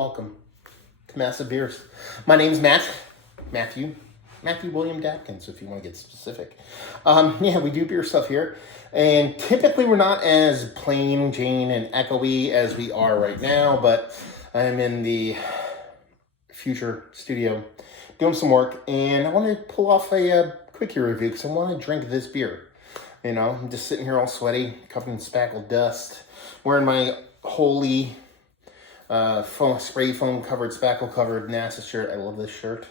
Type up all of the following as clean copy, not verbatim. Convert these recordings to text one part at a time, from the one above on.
welcome to Massive Beers. My name's Matthew William Datkins, if you want to get specific. Yeah, we do beer stuff here, and typically we're not as plain Jane and echoey as we are right now, but I'm in the future studio doing some work, and I want to pull off a quickie review because I want to drink this beer. You know, I'm just sitting here all sweaty, covered in spackle dust, wearing my holy spray foam covered, spackle covered NASA shirt. I love this shirt.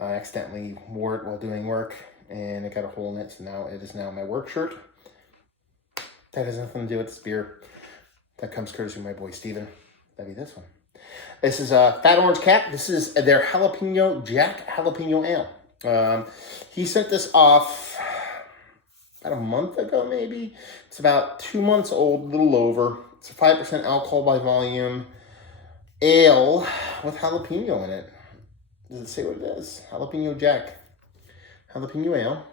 I accidentally wore it while doing work, and it got a hole in it, so now it is now my work shirt. That has nothing to do with this beer. That comes courtesy of my boy Steven. That'd be this one. This is Fat Orange Cat. This is their Jalapeno Jack Jalapeno Ale. He sent this off about a month ago, maybe. It's about 2 months old, a little over. It's a 5% alcohol by volume ale with jalapeno in it. Does it say what it is? Jalapeno Jack. Jalapeno ale.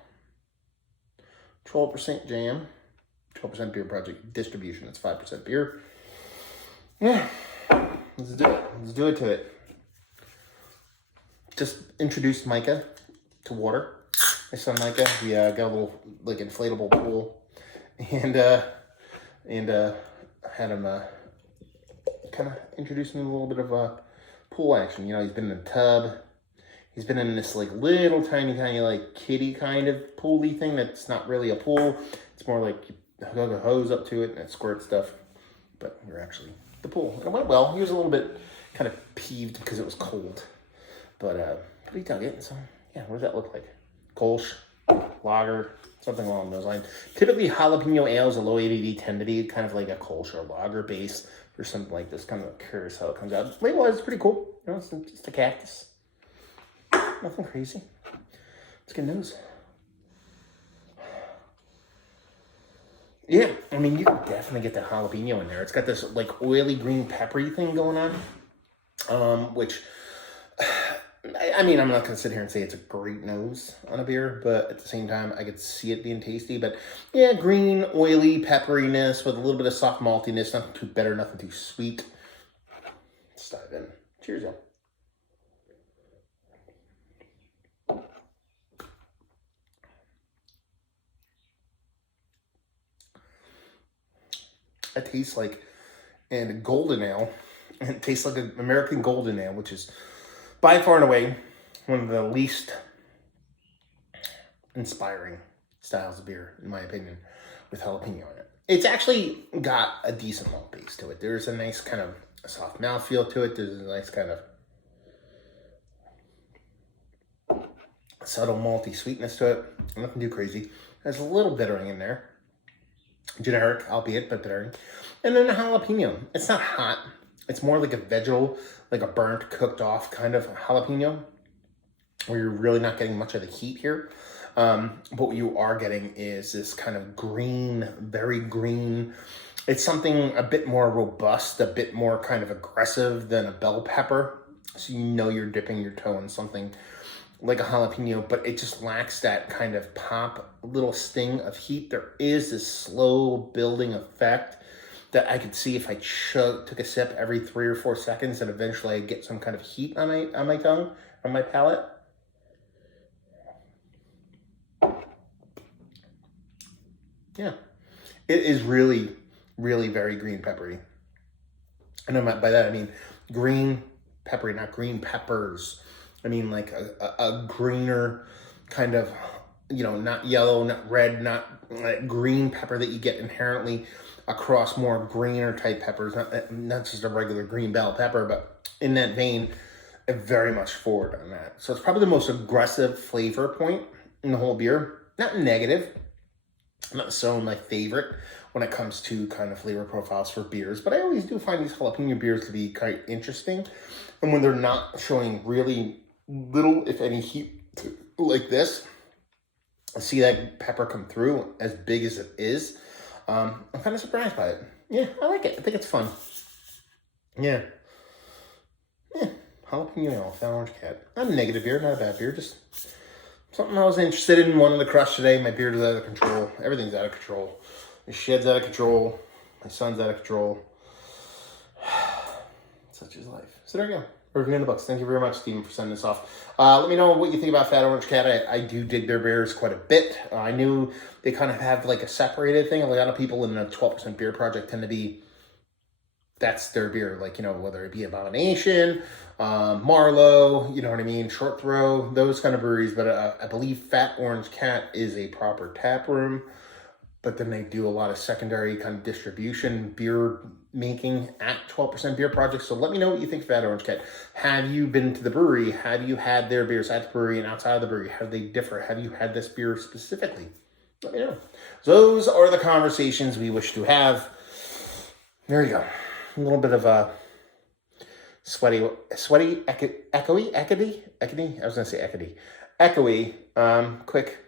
12% jam. 12% beer project distribution. It's 5% beer. Yeah. Let's do it. Let's do it to it. Just introduced Micah to water. My son Micah, he got a little like inflatable pool, and had him kind of introduce me to a little bit of pool action. You know, he's been in a tub. He's been in this like little tiny like kiddie kind of pooly thing that's not really a pool. It's more like you hook a hose up to it and it squirts stuff, but you're actually the pool. And it went well. He was a little bit kind of peeved because it was cold, but he dug it. So yeah, what does that look like? Kolsch, lager, something along those lines. Typically, jalapeno ale is a low ABV tend kind of like a Kolsch or lager base or something like this. Kind of curious how it comes out. Label-wise, it's pretty cool. You know, it's just a cactus. Nothing crazy. It's good news. Yeah, I mean, you can definitely get the jalapeno in there. It's got this like oily green peppery thing going on, which... I mean, I'm not going to sit here and say it's a great nose on a beer, but at the same time, I could see it being tasty. But yeah, green, oily pepperiness with a little bit of soft maltiness. Nothing too bitter, nothing too sweet. Let's dive in. Cheers, y'all. It tastes like a golden ale. It tastes like an American golden ale, which is by far and away one of the least inspiring styles of beer, in my opinion, with jalapeno in it. It's actually got a decent malt base to it. There's a nice kind of soft mouthfeel to it. There's a nice kind of subtle malty sweetness to it. Nothing too crazy. There's a little bittering in there. Generic, albeit, but bittering. And then the jalapeno. It's not hot. It's more like a vegetal, like a burnt, cooked off kind of jalapeno, where you're really not getting much of the heat here. But what you are getting is this kind of green, very green. It's something a bit more robust, a bit more kind of aggressive than a bell pepper. So you know you're dipping your toe in something like a jalapeno, but it just lacks that kind of pop, little sting of heat. There is this slow building effect that I could see if I took a sip every 3 or 4 seconds, and eventually I'd get some kind of heat on my tongue, on my palate. Yeah, it is really, really very green peppery. And by that I mean green peppery, not green peppers. I mean like a greener kind of, you know, not yellow, not red, not like green pepper that you get inherently across more greener type peppers, not just a regular green bell pepper, but in that vein, very much forward on that. So it's probably the most aggressive flavor point in the whole beer. Not negative, not so my favorite when it comes to kind of flavor profiles for beers, but I always do find these jalapeno beers to be quite interesting. And when they're not showing really little, if any, heat like this, I see that pepper come through as big as it is. I'm kind of surprised by it. Yeah, I like it. I think it's fun. Yeah. Jalapeno ale, Fat Orange Cat. Not a negative beer, not a bad beer. Just something I was interested in, wanted to crush today. My beard is out of control. Everything's out of control. My shed's out of control. My son's out of control. It's Such is life. So there you go. Reviewing the books. Thank you very much, Stephen, for sending this off. Let me know what you think about Fat Orange Cat. I do dig their beers quite a bit. I knew they kind of have like a separated thing. A lot of people in the 12% beer project tend to be, that's their beer. Like, you know, whether it be Abomination, Marlowe, you know what I mean, Short Throw, those kind of breweries. But I believe Fat Orange Cat is a proper tap room. But then they do a lot of secondary kind of distribution, beer making at 12% Beer Project. So let me know what you think of Fat Orange Cat. Have you been to the brewery? Have you had their beers at the brewery and outside of the brewery? How do they differ? Have you had this beer specifically? Let me know. Those are the conversations we wish to have. There you go. A little bit of a sweaty, echoey. I was going to say echoey, quick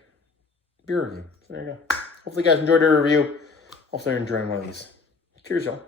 beer review. So there you go. Hopefully you guys enjoyed our review. Hopefully you're enjoying one of these. Cheers, y'all.